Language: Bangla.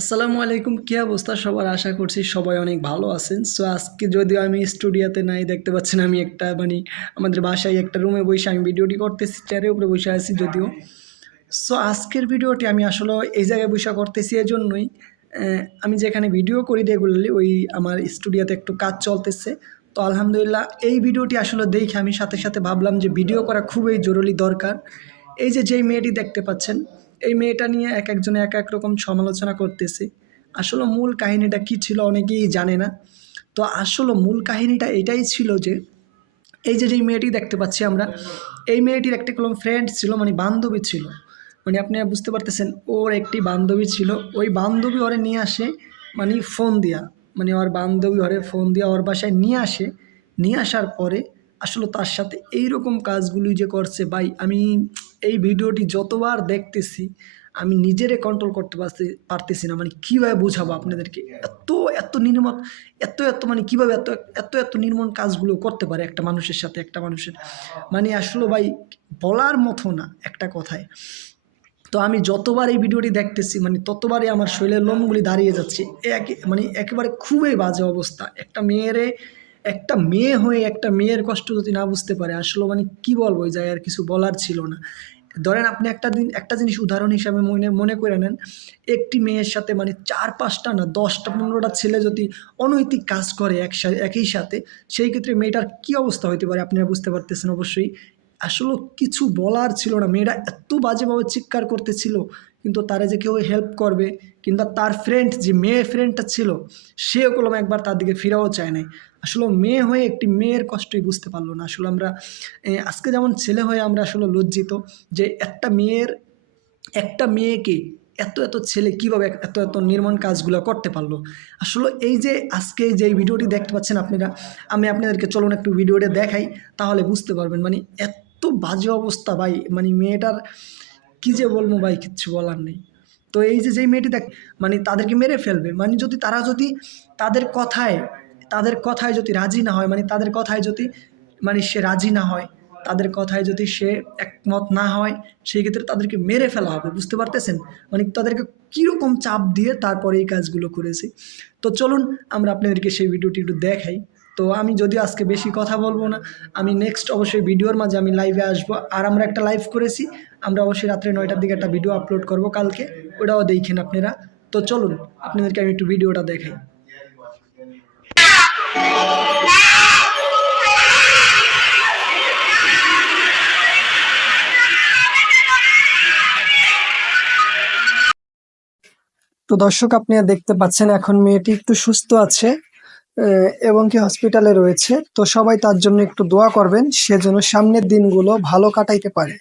আসসালামু আলাইকুম, কী অবস্থা সবার? আশা করছি সবাই অনেক ভালো আছেন। সো আজকে যদিও আমি স্টুডিওতে নাই, দেখতে পাচ্ছেন আমি একটা মানে আমাদের বাসায় একটা রুমে বসে আমি ভিডিওটি করতেছি চেয়ারের উপরে বসে আছি যদিও। সো আজকের ভিডিওটি আমি আসলে এই জায়গায় বসে করতেছি এজন্যই আমি যেখানে ভিডিও করি রেগুলারলি ওই আমার স্টুডিওতে একটু কাজ চলতেছে। তো আলহামদুলিল্লাহ, এই ভিডিওটি আসলে দেখে আমি সাথে সাথে ভাবলাম যে ভিডিও করা খুবই জরুরি দরকার। এই যে যেই মেয়েটি দেখতে পাচ্ছেন এই মেয়েটা নিয়ে এক একজনে এক এক রকম সমালোচনা করতেছে। আসলে মূল কাহিনীটা কি ছিল অনেকেই জানে না। তো আসলে মূল কাহিনীটা এটাই ছিল যে, এই যে যেই মেয়েটি দেখতে পাচ্ছি আমরা, এই মেয়েটির একটি কোনো ফ্রেন্ড ছিল মানে বান্ধবী ছিল। মানে আপনি বুঝতে পারতেছেন, ওর একটি বান্ধবী ছিল। ওই বান্ধবী ওরে নিয়ে আসে মানে ফোন দিয়া। মানে ওর বান্ধবী ওরে ফোন দিয়া ওর বাসায় নিয়ে আসে। নিয়ে আসার পরে আসলে তার সাথে এই রকম কাজগুলি যে করছে, ভাই, আমি এই ভিডিওটি যতবার দেখতেছি, আমি নিজেরে কন্ট্রোল করতে পারছি পারতেছি না। মানে কীভাবে বোঝাবো আপনাদেরকে? এত এত নির্মম এত এত মানে কীভাবে এত এত এত নির্মম কাজগুলো করতে পারে একটা মানুষের সাথে একটা মানুষের? মানে আসলে ভাই, বলার মতো না একটা কথায়। তো আমি যতবার এই ভিডিওটি দেখতেছি মানে ততবারই আমার শরীরের লোমগুলি দাঁড়িয়ে যাচ্ছে। এক মানে একেবারে খুবই বাজে অবস্থা। একটা মেয়েরে, একটা মেয়ে হয়ে একটা মেয়ের কষ্ট যদি না বুঝতে পারে, আসলে মানে কি বলব? ওই আর কিছু বলার ছিল না। ধরেন আপনি একটা দিন, একটা জিনিস উদাহরণ হিসাবে মনে মনে করে নেন। একটি মেয়ের সাথে মানে চার পাঁচটা না, দশটা, পনেরোটা ছেলে যদি অনৈতিক কাজ করে একসাথে একই সাথে, সেই ক্ষেত্রে মেয়েটার কি অবস্থা হইতে পারে? আপনারা বুঝতে পারতেছেন অবশ্যই। আসলে কিছু বলার ছিল না। মেয়েরা এত বাজেভাবে চিৎকার করতেছিল, কিন্তু তারা যে কেউ হেল্প করবে কিংবা তার ফ্রেন্ড যে মেয়ে ফ্রেন্ডটা ছিল, সেও কলম একবার তার দিকে ফিরাও চায় নাই। আসলে মেয়ে হয়ে একটি মেয়ের কষ্টই বুঝতে পারল না। আসলে আমরা আজকে যেমন ছেলে হয়ে আমরা আসলে লজ্জিত যে একটা মেয়ের, একটা মেয়েকে এত এত ছেলে কীভাবে এত এত নির্মাণ কাজগুলো করতে পারল? আসলে এই যে আজকে যে ভিডিওটি দেখতে পাচ্ছেন আপনারা, আমি আপনাদেরকে চলুন একটু ভিডিওটা দেখাই, তাহলে বুঝতে পারবেন। মানে এত বাজে অবস্থা ভাই। মানে মেয়েটার কী যে বলব ভাই, কিচ্ছু বলার নেই। তো এই যে, যেই মেয়েটি দেখ মানে তাদেরকে মেরে ফেলবে মানে যদি তারা যদি তাদের কথায় তাদের কথায় যদি রাজি না হয় মানে তাদের কথায় যদি মানে সে রাজি না হয়, তাদের কথায় যদি সে একমত না হয়, সেই ক্ষেত্রে তাদেরকে মেরে ফেলা হবে, বুঝতে পারতেছেন? মানে তাদেরকে কীরকম চাপ দিয়ে তারপরে এই কাজগুলো করেছে। তো চলুন আমরা আপনাদেরকে সেই ভিডিওটি একটু দেখাই। তো আমি যদি আজকে বেশি কথা বলব না, আমি নেক্সট অবশ্যই ভিডিওর মাঝে আমি লাইভে আসব। আর আমরা একটা লাইভ করেছি, আমরা অবশ্যই রাত্রে নয়টার দিকে একটা ভিডিও আপলোড করব কালকে, ওটাও দেখেন আপনারা। তো চলুন, আপনাদেরকে আমি একটু ভিডিওটা দেখাই। তো দর্শক আপনারা দেখতে পাচ্ছেন এখন মেয়েটি একটু সুস্থ আছে। এবং কি হসপিটালে রয়েছে। তো সবাই তার জন্য একটু দোয়া করবেন, সে যেন সামনের দিনগুলো ভালো কাটাইতে পারে।